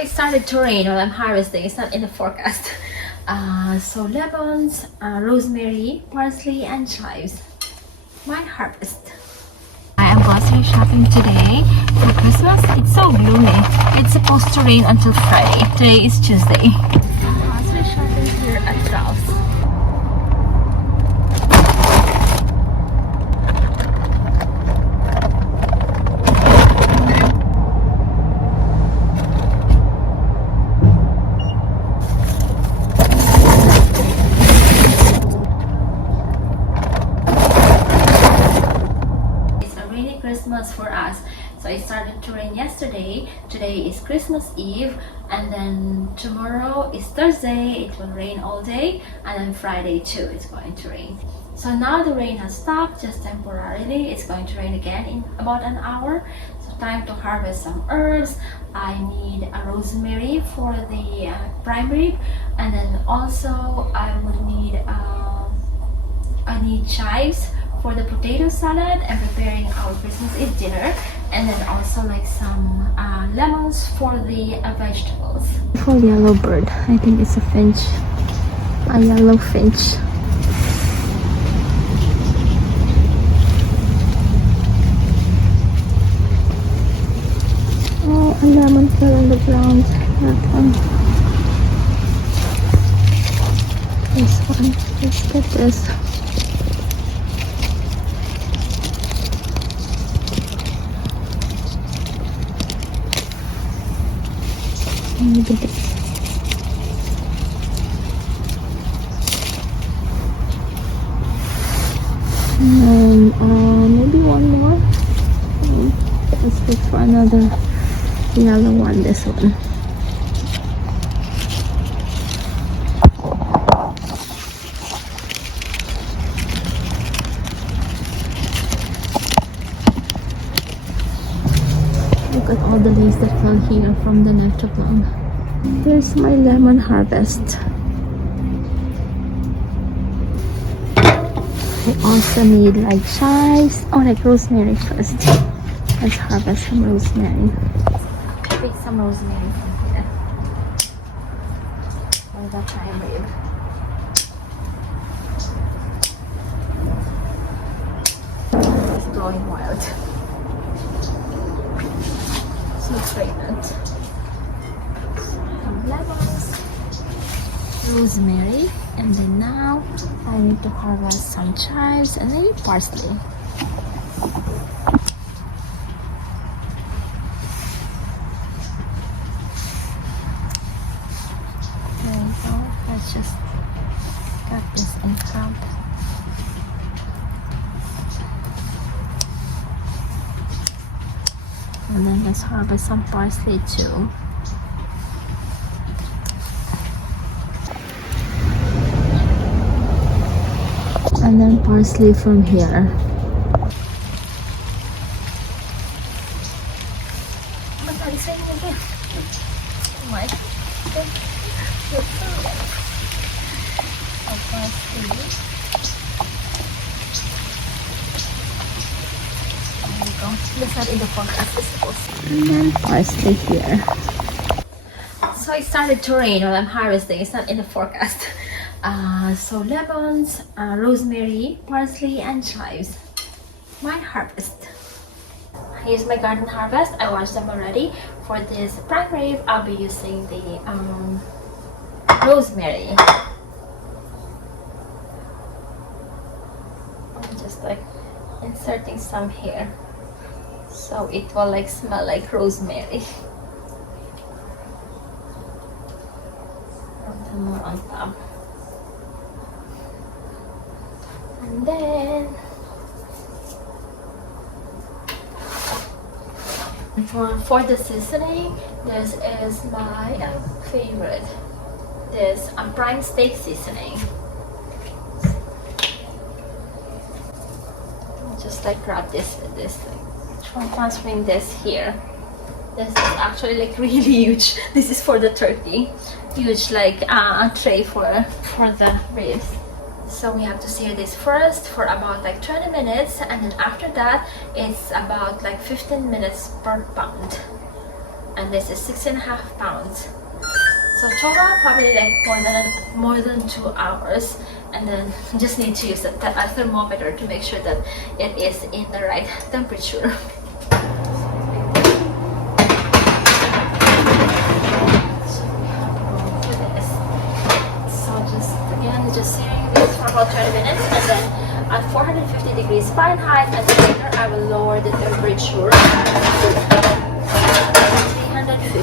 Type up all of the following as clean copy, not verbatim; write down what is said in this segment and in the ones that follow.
it started to rain while I'm harvesting. It's not in the forecast. So lemons, rosemary, parsley, and chives. My harvest. I am grocery shopping today for Christmas. It's so gloomy. It's supposed to rain until Friday. Today is Tuesday. Grocery shopping here at Ralph's. Christmas for us. So it started to rain yesterday. Today is Christmas Eve, and then tomorrow is Thursday. It will rain all day, and then Friday too it's going to rain. So now the rain has stopped just temporarily. It's going to rain again in about an hour. So time to harvest some herbs. I need a rosemary for the prime rib, and then also I need chives for the potato salad and preparing our Christmas Eve dinner, and then also like some lemons for the vegetables. For yellow bird, I think it's a finch, a yellow finch. Oh, a lemon fell on the ground. That one. This one. Let's get this. Maybe this. And maybe one more. Let's look for another yellow one. This one. Look at all the leaves that fell here from the left of long. There's my lemon harvest. I also need like chives. Oh, like rosemary first. Let's harvest some rosemary. Take some rosemary from here. For the prime rib. It's growing wild. So fragrant. Some lemons, rosemary, and then now I need to harvest some chives and maybe parsley. There we go. Let's just cut this in half. And then let's harvest some parsley too. And then parsley from here. That's not in the forecast, it's supposed to. And then parsley here. So it started to rain while I'm harvesting. It's not in the forecast. So lemons, rosemary, parsley, and chives. My harvest. Here's my garden harvest. I washed them already. For this prime rib, I'll be using the rosemary. I'm just like inserting some here, so it will like smell like rosemary. And then more on top. And then for the seasoning, this is my favorite. This prime steak seasoning. Just like grab this with this thing. I'm transferring this here. This is actually like really huge. This is for the turkey. Huge like a tray for the ribs. So we have to sear this first for about like 20 minutes, and then after that it's about like 15 minutes per pound. and this is 6.5 pounds. So total probably like more than 2 hours, and then just need to use a thermometer to make sure that it is in the right temperature. Just searing this for about 20 minutes, and then at 450 degrees Fahrenheit, and then later I will lower the temperature to 350.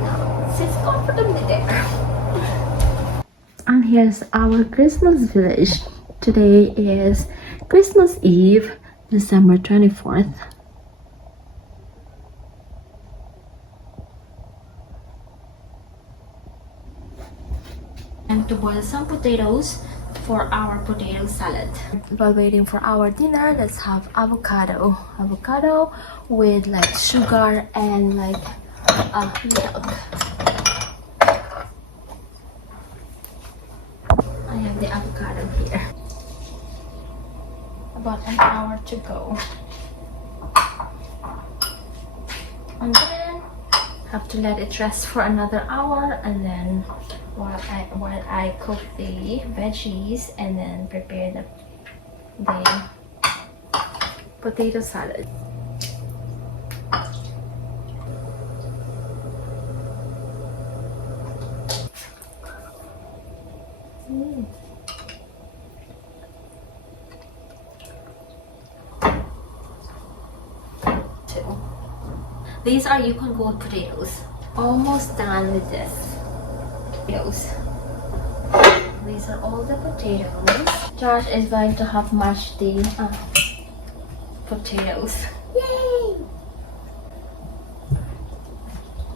Now it sits comfortably there. And here's our Christmas village. Today is Christmas Eve, December 24th. And to boil some potatoes for our potato salad. While waiting for our dinner, let's have avocado with like sugar and like milk. I have the avocado here. About an hour to go, and then have to let it rest for another hour, and then while I cook the veggies and then prepare the potato salad. These are Yukon Gold potatoes. Almost done with this. Potatoes. These are all the potatoes. Josh is going to have mashed the potatoes. Yay!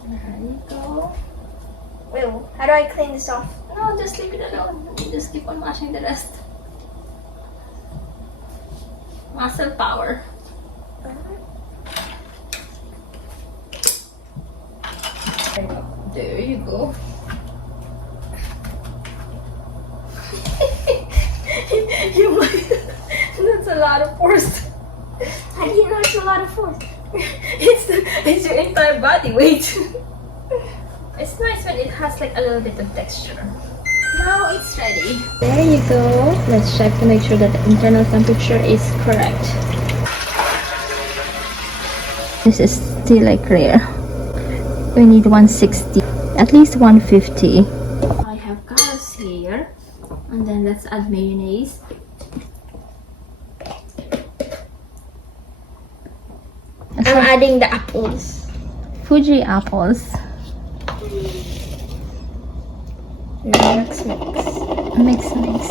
There you go. Wait, how do I clean this off? No, just leave it alone. You just keep on mashing the rest. Muscle power. There you go. That's a lot of force. How do you know it's a lot of force? It's your entire body weight. It's nice when it has like a little bit of texture. Now it's ready. There you go. Let's check to make sure that the internal temperature is correct. This is still like rare. We need 160, at least 150. I have carrots here, and then let's add mayonnaise. I'm adding the apples. Fuji apples. Mix. Mix.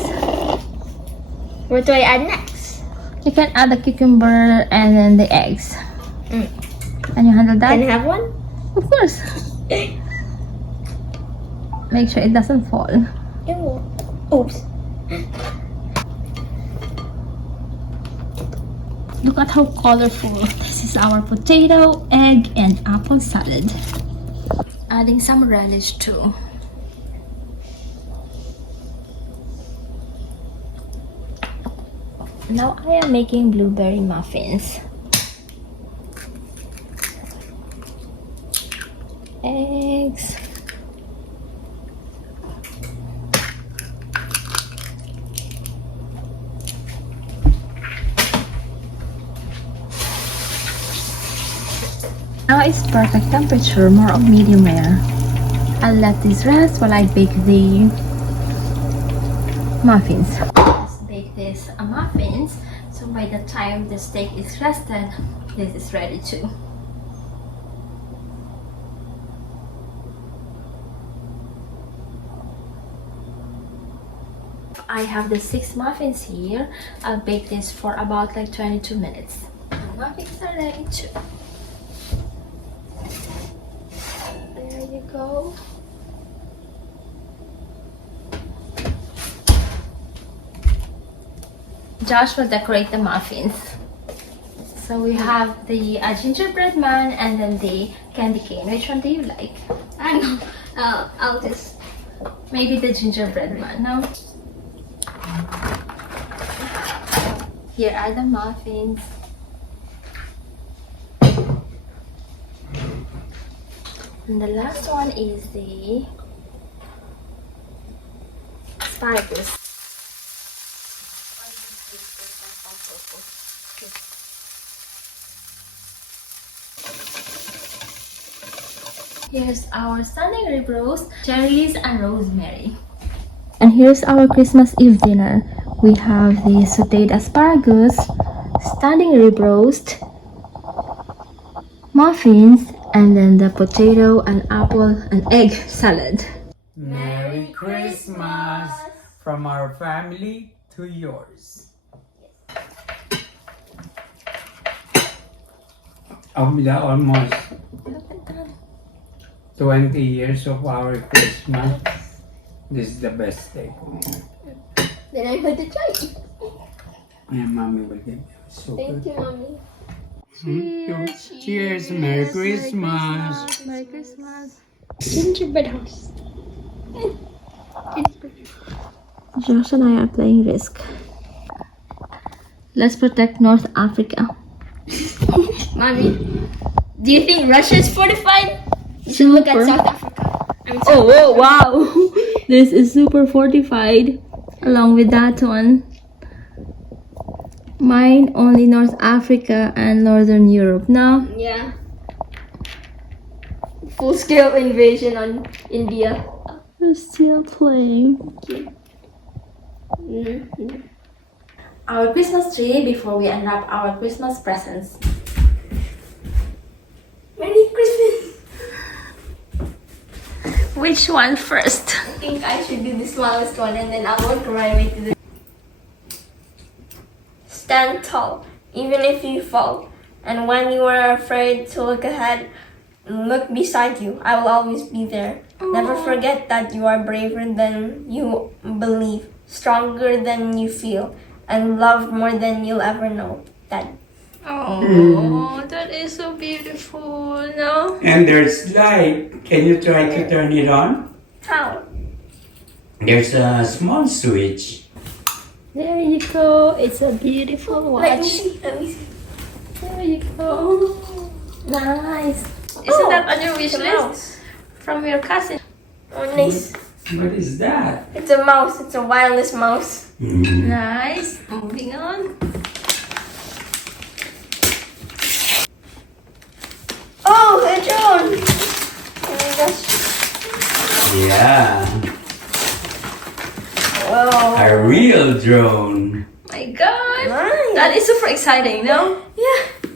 What do I add next? You can add the cucumber and then the eggs. Can you handle that? Can I have one? Of course. Make sure it doesn't fall. Ew. Oops. Look at how colorful. This is our potato, egg, and apple salad. Adding some relish too. Now I am making blueberry muffins. Eggs. Now it's perfect temperature, more of medium rare. I'll let this rest while I bake the muffins. Let's bake these muffins, so by the time the steak is rested, this is ready too. I have the 6 muffins here. I'll bake this for about like 22 minutes. The muffins are ready too. There you go. Josh will decorate the muffins. So we have the gingerbread man and then the candy cane. Which one do you like? I don't know. I'll just... Maybe the gingerbread man. No? Here are the muffins. And the last one is the asparagus. Here's our standing rib roast, cherries and rosemary. And here's our Christmas Eve dinner. We have the sauteed asparagus, standing rib roast, muffins, and then the potato and apple and egg salad. Merry Christmas from our family to yours. Almost 20 years of our Christmas. This is the best day for me. Then I had to try it. And mommy will give you so Thank good. you, mommy. Cheers! Cheers! Merry Christmas! Merry Christmas! Gingerbread house. Josh and I are playing Risk. Let's protect North Africa. Mommy, do you think Russia is fortified? You should look at South Africa. Oh, wow! This is super fortified along with that one. Mine only North Africa and Northern Europe. Now, Yeah. Full-scale invasion on India. we're still playing. Mm-hmm. Our Christmas tree before we unwrap our Christmas presents. Merry Christmas! Which one first? I think I should do the smallest one and then I'll work my way to the... Stand tall, even if you fall. And when you are afraid to look ahead, look beside you. I will always be there. Never forget that you are braver than you believe, stronger than you feel, and loved more than you'll ever know. That. Oh, that is so beautiful, no? And there's light. Can you try to turn it on? How? There's a small switch. There you go. It's a beautiful Let me watch. see. Let me see. There you go. Nice. Isn't Oh, that on your wish it's a list? mouse. From your cousin? Oh, nice. What is that? It's a mouse. It's a wireless mouse. Nice. Moving on. Oh, a drone! Oh my gosh. Yeah, Wow. a real drone. My God. Nice. That is super exciting, no? Yeah.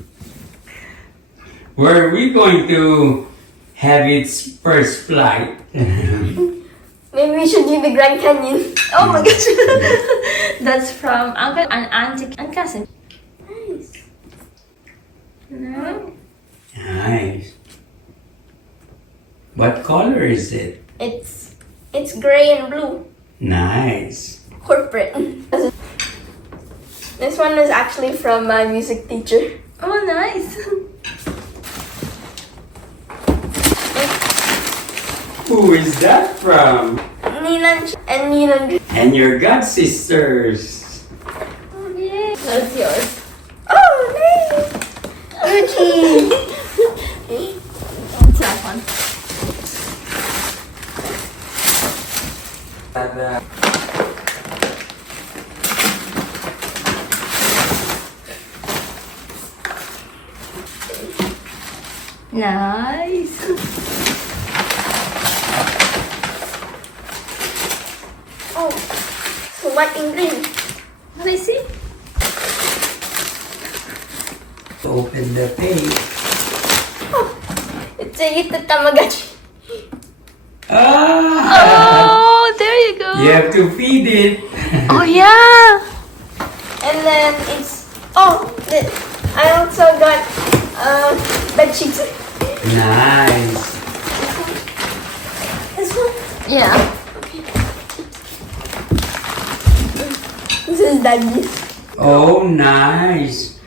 Where are we going to have its first flight? Maybe we should do the Grand Canyon. Oh my gosh. That's from uncle and auntie and cousin. Nice. No? Nice. What color is it? It's gray and blue. Nice. Corporate. This one is actually from my music teacher. Oh, nice. Who is that from? Ninan and Ninan. And your god sisters. Yay. That's yours. Oh, nice. Gucci. What's that one? Nice. Oh, so white and green. Let me see. Open the page. It's a little Tamagotchi. Ah! Oh, there you go. You have to feed it. Oh, yeah. And then I also got bed sheets. Nice. This one. Yeah. This is Daddy. Oh, nice.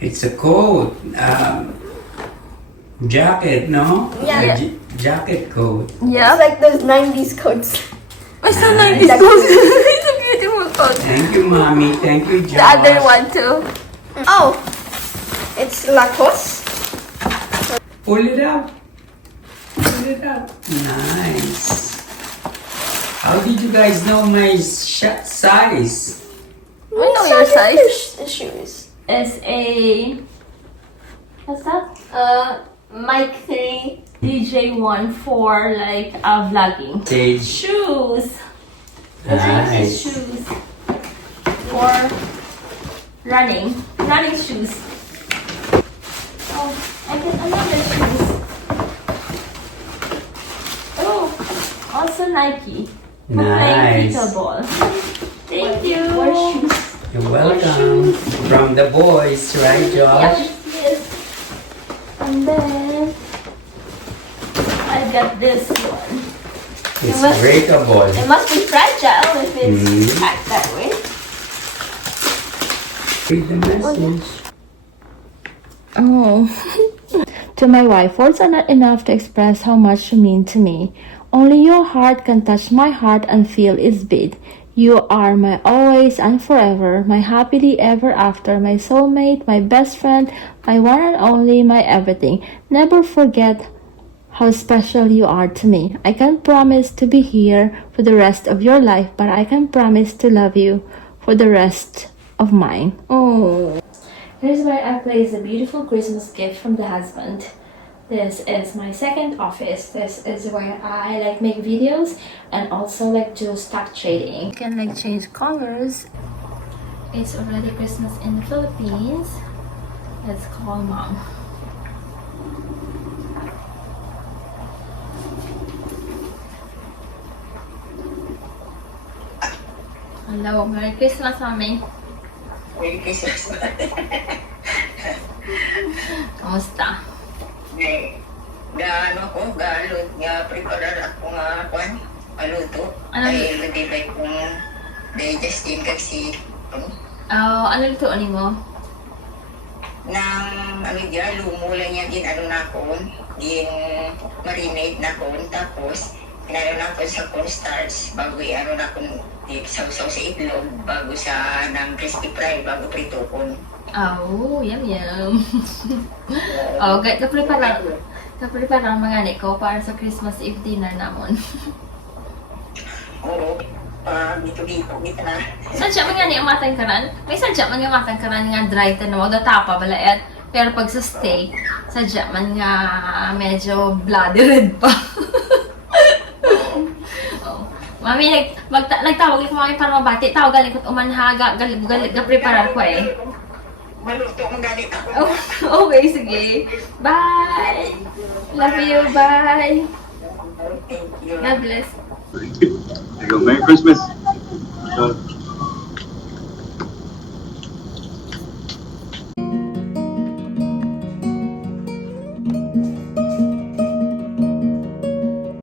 It's a coat. Jacket, no? Yeah. Jacket coat. Yeah. It's like those 90s coats. It's so Nice. nice. It's a beautiful coat. Thank you, mommy. Thank you, Josh. The other one too. Oh, it's Lacoste. Pull it out. it up. Nice. How did you guys know my size? I know your size. The shoes. It's a, what's that? Mic 3 DJ1 for like vlogging. Stage. Shoes. Nice. Shoes for running shoes. Oh, I get another shoes. Oh, also Nike. For playing Nice. pickleball. Thank you. More shoes. You're welcome. From the boys, right, Josh? Yes. And then I got this one. It's must- breakable. It must be fragile if it's packed that way. Read the message. Oh. To my wife, words are not enough to express how much you mean to me. Only your heart can touch my heart and feel its beat. You are my always and forever, my happily ever after, my soulmate, my best friend, my one and only, my everything. Never forget how special you are to me. I can't promise to be here for the rest of your life, but I can promise to love you for the rest of mine. Oh. Here's where I place a beautiful Christmas gift from the husband. This is my second office. This is where I like make videos and also like do stock trading. You can like change colors. It's already Christmas in the Philippines. Let's call mom. Hello, Merry Christmas, mommy. Merry Christmas. Kamusta? Gaano ko, galot nga preparar ako nga kwan, aluto. Ano? Ay, matibay kong digestin kasi Oh, ano lutoan mo? nang diya, lumulan niya din ano na kon, din marinate na kon, tapos pinalo na kon sa cornstarch bago ano na kon sausaw sa itlog bago sa ng crispy fry bago prito kon. Oh, yum yum. Oh, kaprepara ang mga anak ko para sa Christmas Eve dinner namon. Oo, dito na. Sadya man nga ni umatang karan. May sadya man nga umatang karan nga dry ta na magatapa balaet. Pero pag sa steak, sadya man nga medyo bloody red pa. Oh. Mami, nagtawag ko mami para mabati. Tawagan ko umanhaga, ga-prepare ko eh. Maluto mo galit ako. Oh, okay, sige. Bye! Love you, bye! Thank you. God bless. There you go. Merry Christmas.